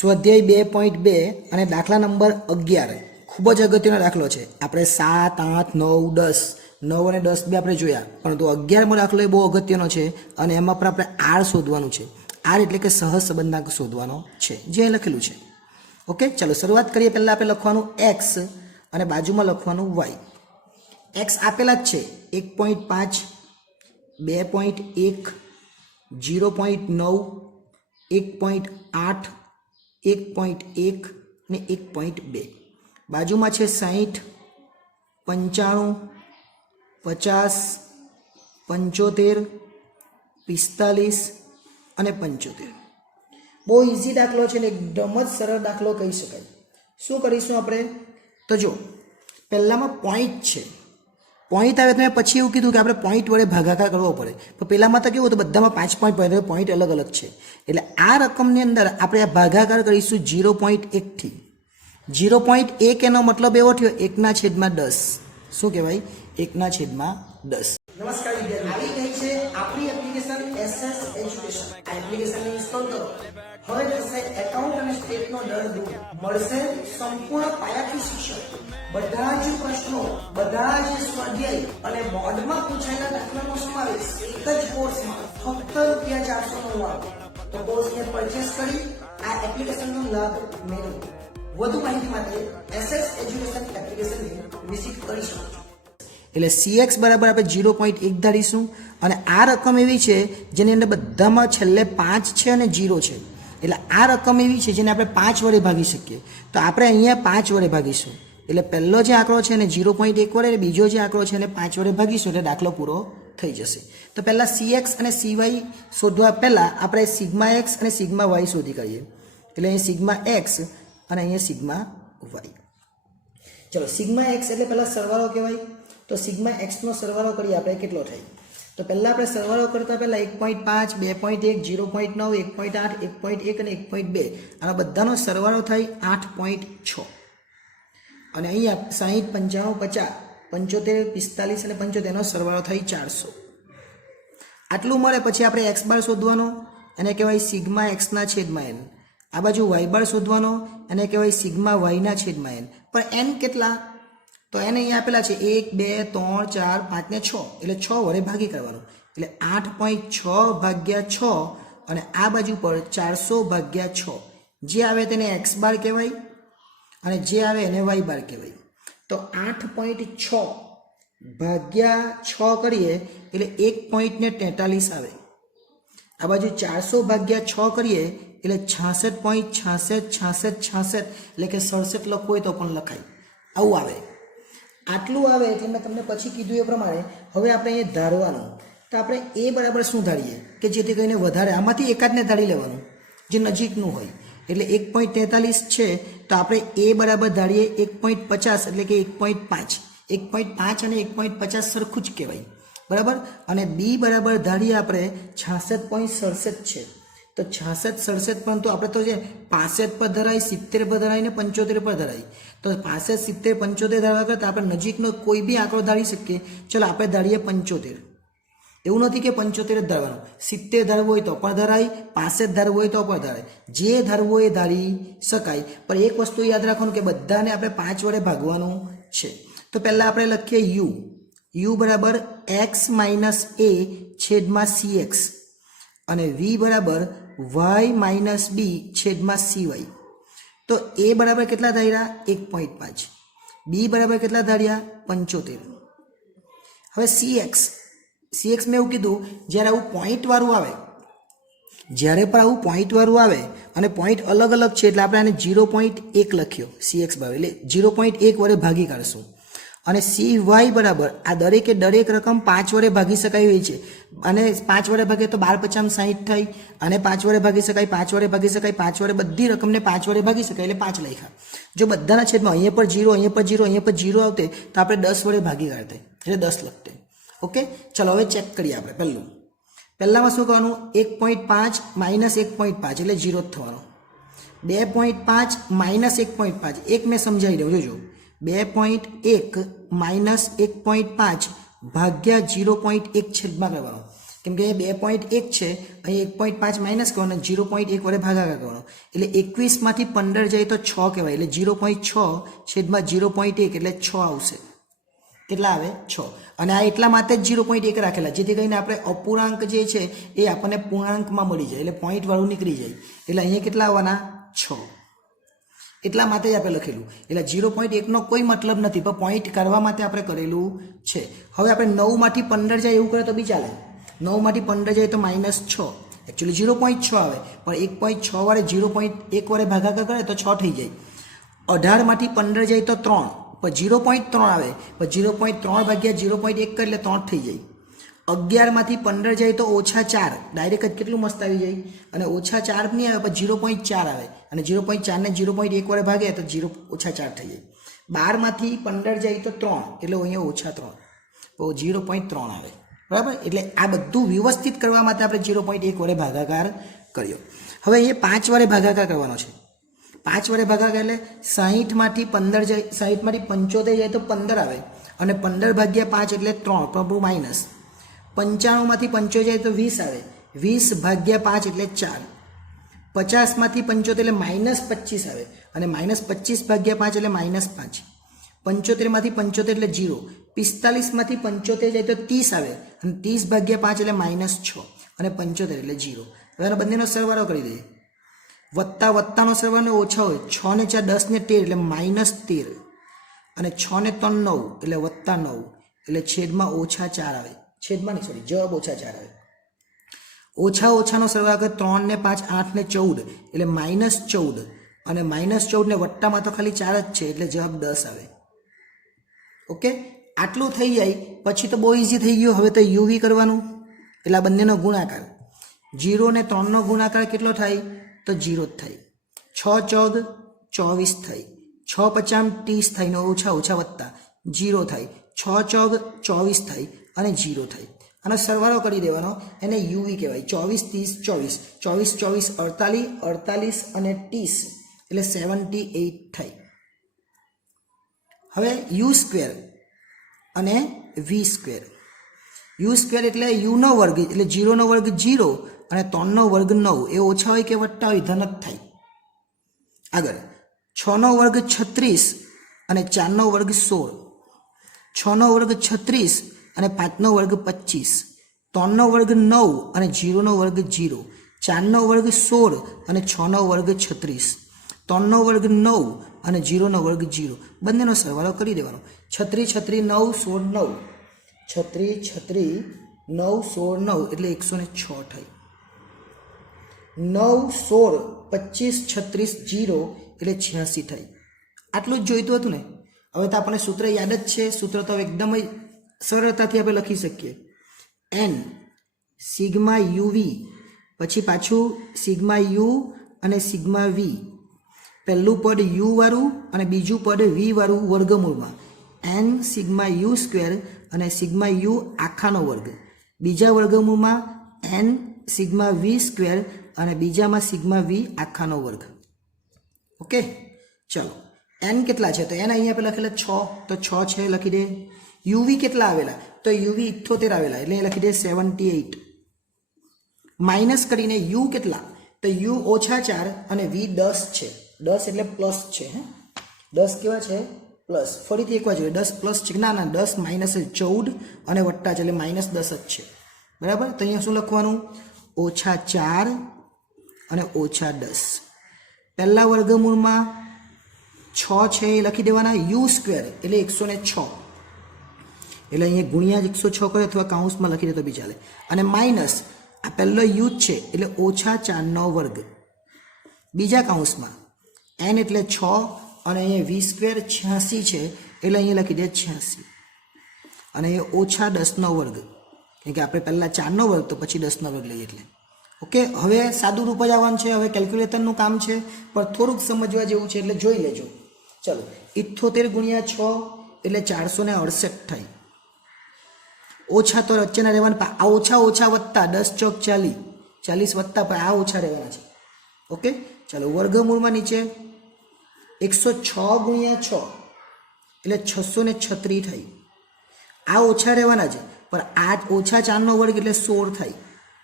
સ્વાધ્યાય 2.2 અને દાખલા નંબર 11 ખૂબ જ અગત્યનો દાખલો છે. આપણે 7, 8, 9, 10 9 અને 10 બે આપણે જોયા, પરંતુ 11મો દાખલો એ બહુ અગત્યનો છે અને એમાં પણ આપણે આર શોધવાનું છે. આર એટલે કે સહજ સંબંધાંક શોધવાનો છે, જે અહીં લખેલું છે. ઓકે, ચાલો શરૂઆત કરીએ. પહેલાં આપણે લખવાનું એક્સ અને બાજુમાં લખવાનું વાય. એક્સ આપેલા જ છે 1.5, 2.1, 0.9, 1.8, 1.1 ને 1.2. બાજુમાં છે 60, 95, 50, 75, 45 અને 75. બહુ ઇઝી દાખલો છે ને એકદમ જ સરળ દાખલો કહી શકાય. શું કરીશું આપણે? તો જો પહેલામાં પોઈન્ટ છે. પોઈન્ટ આવે તો મેં પછી એવું કીધું કે આપણે પોઈન્ટ વડે ભાગાકાર કરવો પડે, પણ પહેલામાં તો કેવું હતું, બધામાં 5 પોઈન્ટ અલગ અલગ છે. એટલે આ રકમની અંદર આપણે આ ભાગાકાર કરીશું 0.1 થી. 0.1 એનો મતલબ એવો થયો 1/10. શું કહેવાય? 1/10. નમસ્કાર વિદ્યાર્થીઓ, આવી ગઈ છે આપણી એપ્લિકેશન SS એજ્યુકેશન. આ એપ્લિકેશનને ઇન્સ્ટોલ કરો. હવે થશે એકાઉન્ટ અને સ્ટેટનો દર દૂર. મળશે સંપૂર્ણ પાયાથી શિક્ષણ. બધા જ પ્રશ્નો, બધા જ સ્વાધ્યાય અને બોર્ડમાં પૂછાયેલા દાખલાનો સમાવેશ એક જ કોર્સમાં ફક્ત ₹499. તો કોર્સને પરચેસ કરી આ એપ્લિકેશનનો લાભ મેળવો. વધુ માહિતી માટે SS એજ્યુકેશન એપ્લિકેશનને વિઝિટ કરી શકો છો. એટલે CX બરાબર આપણે 0.1 ધારીશું અને આ રકમ એવી છે જેની અંદર બધામાં છેલ્લે 5 છે અને 0 છે. એટલે આ રકમ એવી છે જેને આપણે 5 વડે ભાગી શકીએ. તો આપણે અહીંયા 5 વડે ભાગીશું. એટલે પહેલો જે આંકડો છે એને 0.1 વડે, બીજો જે આંકડો છે એને 5 વડે ભાગીશું એટલે દાખલો પૂરો થઈ જશે. તો પહેલાં CX અને CY શોધવા પહેલાં આપણે સિગ્મા X અને સિગ્મા Y શોધી કાઢીએ. એટલે અહીં સિગ્મા X અને અહીંયા સિગ્મા Y. ચલો, સિગ્મા X એટલે પહેલાં સરવાળો કહેવાય. તો સિગ્મા એક્સનો સરવાળો કરીએ આપણે, કેટલો થાય? તો પહેલાં આપણે સરવાળો કરતાં પહેલાં 1.5, 2.1, 0.9, 1.8, 1.1 અને 1.2 આના બધાનો સરવાળો થાય 8.6. અને અહીંયા 60, 55, 50, 75, 45 અને 75 એનો સરવાળો થાય 400. આટલું મળે પછી આપણે એક્સ બાર શોધવાનો, એને કહેવાય સિગ્મા એક્સના છેદમાં એન. આ બાજુ વાય બાર શોધવાનો, એને કહેવાય સિગ્મા વાયના છેદમાં એન. પણ એન કેટલા? તો એને અહીંયા આપેલા છે 1, 2, 3, 4, 5 ને 6. એટલે 6 વડે ભાગી કરવાનું. એટલે 8.6 ભાગ્યા 6 અને આ બાજુ પર 400 ભાગ્યા 6. જે આવે તેને એક્સ બાર કહેવાય અને જે આવે એને વાય બાર કહેવાય. તો 8.6 ભાગ્યા 6 કરીએ એટલે 1.43 આવે. આ બાજુ 400 ભાગ્યા 6 કરીએ એટલે 66.6666 એટલે કે 67 લખવું હોય તો પણ લખાય. આવું આવે. આટલું આવે એટલે મેં તમને પછી કીધું એ પ્રમાણે હવે આપણે અહીંયા ધારવાનું. તો આપણે એ બરાબર શું ધારીએ કે જેથી કરીને વધારે, આમાંથી એકાદને ધારી લેવાનું જે નજીકનું હોય. એટલે 1.43 છે તો આપણે એ બરાબર ધારીએ 1.50 એટલે કે 1.5. 1.5 અને 1.50 સરખું જ કહેવાય, બરાબર. અને બી બરાબર ધારીએ આપણે 66.67 છે. તો 66, 67 પરંતુ આપણે તો જે 65 પર ધરાય, 70 પર ધરાય ને 75 પર ધરાય. તો 65, 70, 75 ધારવા કરતાં આપણે નજીકનો કોઈ બી આંકડો ધારી શકીએ. ચલો આપણે ધારીએ 75. એવું નથી કે 75 જ ધારવાનું, 70 ધારવું હોય તો પણ ધરાય, 65 ધારવું હોય તો પણ ધરાય. જે ધારવું હોય એ ધારી શકાય. પણ એક વસ્તુ યાદ રાખવાનું કે બધાને આપણે 5 વડે ભાગવાનું છે. તો પહેલાં આપણે લખીએ યુ બરાબર x માઇનસ a છેદમાં cx અને v બરાબર y માઇનસ બી છેદમાં cy. તો a બરાબર કેટલા ધાર્યા? 1.5. બી બરાબર કેટલા ધાર્યા? 75. હવે cx મેં એવું કીધું, જ્યારે આવું પોઈન્ટવાળું આવે, જ્યારે પણ આવું પોઈન્ટવાળું આવે અને પોઈન્ટ અલગ અલગ છે એટલે આપણે આને 0.1 લખ્યો cx બરાબર, એટલે 0.1 વડે ભાગી કાઢશું. અને cy બરાબર આ દરેકે દરેક રકમ 5 વડે ભાગી શકાય હોય છે. અને 5 વડે ભાગે તો 12 × 50 થાય. અને 5 વડે ભાગી શકાય, 5 વડે ભાગી શકાય, 5 વડે બધી રકમને 5 વડે ભાગી શકાય એટલે 5 લખ્યા. જો બધાના છેદમાં અહીંયા પર 0, અહીંયા પર 0, અહીંયા પર 0 આવતે તો આપણે 10 વડે ભાગી કાઢતે એટલે 10 લખતે. ઓકે, ચલો હવે ચેક કરીએ આપણે. પહેલામાં શું કરવાનું? 1.5 માઇનસ 1.5 એટલે 0 જ થવાનો. 2.5 માઇનસ 1.5 એક મેં સમજાવી દઉં, જોજો. 2.1 માઇનસ 1.5 ભાગ્યા 0.1 છેદમાં કરવાનો. કેમ કે અહીંયા 2.1 છે, અહીં 1.5 માઇનસ કરવાનો, 0.1 વડે ભાગાકાર કરવાનો, એટલે 21માંથી 15 જાય તો 6 કહેવાય, એટલે 0.6 છેદમાં 0.1 એટલે 6 આવશે. કેટલા આવે? 6. અને આ એટલા માટે જ 0.1 રાખેલા, જેથી કરીને આપણે અપૂર્ણાંક જે છે એ આપણને પૂર્ણાંકમાં મળી જાય, એટલે પોઈન્ટ વાળું નીકળી જાય. એટલે અહીંયા કેટલા આવવાના? 6. એટલા માટે જ આપણે લખેલું. એટલે 0.1નો કોઈ મતલબ નથી, પણ પોઈન્ટ કરવા માટે આપણે કરેલું છે. હવે આપણે 9માંથી 15 જાય એવું કરે તો બી ચાલે. 9માંથી 15 જાય તો -6, એકચ્યુઅલી 0.6 આવે, પણ 1.6 વડે 0.1 વડે ભાગાકાર કરે તો 6 થઈ જાય. 18માંથી 15 જાય તો 3, પણ 0.3 આવે, પણ 0.3 ભાગ્યા 0.1 કરે એટલે 3 થઈ જાય. 11માંથી 15 જાય તો -4, ડાયરેક્ટ જ કેટલું મસ્ત આવી જાય. અને -4 નહીં આવે, પણ 0.4 આવે, અને 0.4 ને 0.1 વડે ભાગે તો -4 થઈ જાય. 12માંથી 15 જાય તો 3, એટલે અહીંયા -3, તો 0.3 આવે. બરાબર? એટલે આ બધું વ્યવસ્થિત કરવા માટે આપણે 0.1 વડે ભાગાકાર કર્યો. હવે એ 5 વડે ભાગાકાર કરવાનો છે. 5 વડે ભાગાકાર એટલે 60માંથી 15 જાય, 60માંથી 75 જાય તો 15 આવે, અને 15 ભાગ્યા 5 એટલે 3, પ્રભુ માઇનસ. 95માંથી 75 જાય તો 20 આવે, 20 ભાગ્યા 5 એટલે 4. 50માંથી 75 એટલે -25 આવે, અને -25 ભાગ્યા 5 એટલે -5. 75માંથી 75 એટલે 0. 45માંથી 75 જાય તો 30 આવે, અને 30 ભાગ્યા 5 એટલે -6, અને 75 એટલે 0. હવે બંનેનો સરવાળો કરી દઈએ. વત્તા વત્તાનો સરવાળો ઓછા હોય, 6 ને 4 10 ને 13 એટલે -13, અને 6 ને 3 9 એટલે +9, એટલે છેદમાં -4 આવે. છેદમાં નહીં, સોરી, જવાબ -4 આવે. ઓછા ઓછાનો સરવાળો કરે 3 ને 5 8 ને 14 એટલે -14, અને -14 ને વત્તામાં તો ખાલી 4 જ છે, એટલે જવાબ 10 આવે. ઓકે, આટલું થઈ જાય પછી તો બહુ ઇઝી થઈ ગયું. હવે તો યુવી કરવાનું, એટલે આ બંનેનો ગુણાકાર. 0 ને 3નો ગુણાકાર કેટલો થાય? તો 0 જ થાય. 6 ચોગ 24 થાય, 6 50 30 થાય, ને ઓછા ઓછા વત્તા 0 થાય. 6 ચોગ 24 થાય, અને 0 થાય. આનો સરવાળો કરી દેવાનો, એને યુવી કહેવાય. 24 30 24, 24 24 48, 48 અને 30 એટલે 78 થાય. હવે u² અને v². u² એટલે u નો વર્ગ, એટલે 0નો વર્ગ 0, અને 3નો વર્ગ 9, એ ઓછા હોય કે વત્તા હોય? ધન જ થાય. આગળ 6નો વર્ગ 36, અને 4નો વર્ગ 16. 6નો વર્ગ 36, અને 5નો વર્ગ 25. 3નો વર્ગ 9, અને 0નો વર્ગ 0. 4નો વર્ગ 16, અને 6નો વર્ગ 36. 3નો વર્ગ 9, અને 0નો વર્ગ 0. બંનેનો સરવાળો કરી દેવાનો. 36 36 9 16 9, 36 36 9 16 9 એટલે 106 થાય. 9 16 25 36 0 એટલે 86 થાય. આટલું જ જોઈતું હતું ને. હવે તો આપણને સૂત્ર યાદ જ છે. સૂત્ર તો એકદમ જ સરળતાથી આપણે લખી શકીએ. n સિગ્મા યુવી, પછી પાછું સિગ્મા યુ અને સિગ્મા વી. પહેલું પદ યુ વાળું અને બીજું પદ વી વાળું વર્ગમૂળમાં n સિગ્મા u² અને સિગ્મા યુ આખાનો વર્ગ. બીજા વર્ગમૂળમાં n સિગ્મા v² અને બીજામાં સિગ્મા વી આખાનો વર્ગ. ઓકે, ચલો n કેટલા છે? તો n અહીંયા આપણે લખેલા 6, તો 6 છે લખી દે. યુવી કેટલા આવેલા? તો યુવી 78 આવેલા, એટલે લખી દે 78. માઇનસ કરીને યુ કેટલા? તો યુ -4 અને વી 10 છે. 10 એટલે પ્લસ છે. 10 કેવા છે? પ્લસ. ફરીથી એકવાર જોઈએ, 10 પ્લસ છે? ના ના, 10 માઇનસ 14 અને વત્તા છે, એટલે -10 જ છે. બરાબર? તો અહીંયા શું લખવાનું? -4 અને -10. પહેલા વર્ગમૂળમાં 6 છે એ લખી દેવાના. u² એટલે 106, એટલે અહીંયા ગુણ્યા 106 કરે, અથવા કાઉન્સમાં લખી દે તો બી ચાલે. અને માઇનસ આ પહેલો યુ છે, એટલે -4નો વર્ગ. બીજા કાઉન્સમાં n એટલે 6, અને અહીંયા v² 86 છે, એટલે અહીંયા લખી દે 86, અને અહીંયા -10નો વર્ગ, કેમ કે આપણે પહેલાં 4નો વર્ગ તો પછી 10નો વર્ગ લઈએ એટલે. ઓકે, હવે સાદું રૂપ જ આવવાનું છે. હવે કેલ્ક્યુલેટરનું કામ છે, પણ થોડુંક સમજવા જેવું છે, એટલે જોઈ લેજો. ચલો, 78 ગુણ્યા 6 એટલે 468 થાય. ઓછા તો વચ્ચેના રહેવાના, આ ઓછા ઓછા વત્તા 10 ચોક 40, 40 વત્તા, પણ આ ઓછા રહેવાના છે. ઓકે, ચાલો વર્ગમૂળમાં નીચે 106 ગુણ્યા 6 એટલે 636 થાય. આ ઓછા રહેવાના છે, પણ આ ઓછા 4નો વર્ગ એટલે 16 થાય,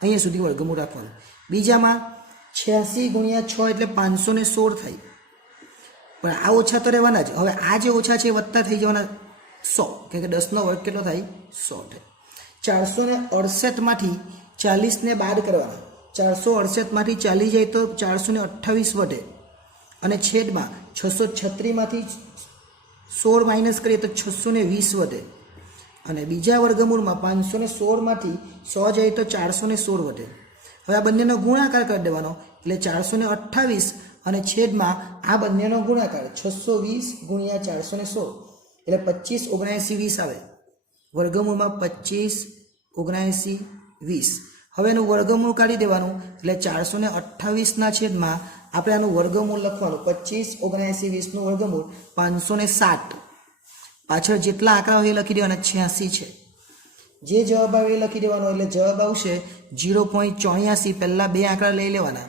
અહીંયા સુધી વર્ગમૂળ રાખવાનું. બીજામાં 86 ગુણ્યા 6 એટલે 516 થાય, પણ આ ઓછા તો રહેવાના જ. હવે આ જે ઓછા છે એ વત્તા થઈ જવાના 100, કેમ કે 10નો વર્ગ કેટલો થાય? 100 થાય. 468માંથી 40ને બાદ કરવાના. 468માંથી 40 જાય તો 428 વધે, અને છેદમાં 636માંથી 16 માઇનસ કરીએ તો 620 વધે, અને બીજા વર્ગમૂળમાં 516માંથી 100 જાય તો 416 વધે. હવે આ બંનેનો ગુણાકાર કરી દેવાનો એટલે 428 અને છેદમાં આ બંનેનો ગુણાકાર 620 ગુણ્યા 416 એટલે 25 79 20 આવે. વર્ગમૂળમાં 25 79 20. હવે એનું વર્ગમૂળ કાઢી દેવાનું એટલે 428ના છેદમાં આપણે આનું વર્ગમૂળ લખવાનું. 25 79 20નું વર્ગમૂળ 560. પાછળ જેટલા આંકડા હોય એ લખી દેવાના. 86 છે. જે જવાબ આવે એ લખી દેવાનો, એટલે જવાબ આવશે 0.84. પહેલાં બે આંકડા લઈ લેવાના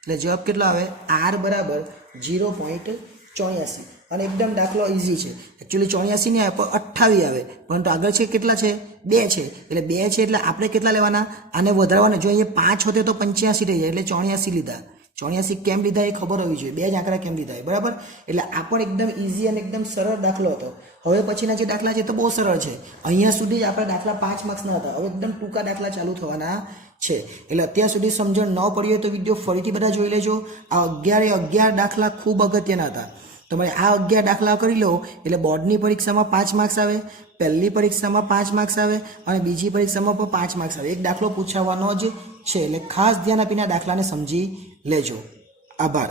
એટલે જવાબ કેટલો આવે? R બરાબર 0.84. અને એકદમ દાખલો ઇઝી છે. એકચ્યુઅલી 84 નહીં આવે પણ 28 આવે, પરંતુ આગળ છે કેટલા છે? 2 છે. એટલે 2 છે એટલે આપણે કેટલા લેવાના? આને વધારવાના. જો અહીંયા 5 હોતે તો 85 થઈ જાય, એટલે 84 લીધા. 84 કેમ લીધા એ ખબર હોવી જોઈએ, 2 જ આંકડા કેમ લીધા એ, બરાબર. એટલે આ પણ એકદમ ઇઝી અને એકદમ સરળ દાખલો હતો. હવે પછીના જે દાખલા છે તો બહુ સરળ છે. અહીંયા સુધી જ આપણા દાખલા 5 માર્ક્સના હતા. હવે એકદમ ટૂંકા દાખલા ચાલુ થવાના છે. એટલે અત્યાર સુધી સમજણ ન પડી હોય તો વિડીયો ફરીથી બધા જોઈ લેજો. આ 11 દાખલા ખૂબ અગત્યના હતા. તમારે આ 11 દાખલા કરી લો એટલે બોર્ડની પરીક્ષામાં 5 માર્ક્સ આવે, પહેલી પરીક્ષામાં 5 માર્ક્સ આવે, અને બીજી પરીક્ષામાં પણ 5 માર્ક્સ આવે. એક દાખલો પૂછાવાનો જ છે, એટલે ખાસ ધ્યાન આપીને આ દાખલાને સમજી લેજો. આભાર.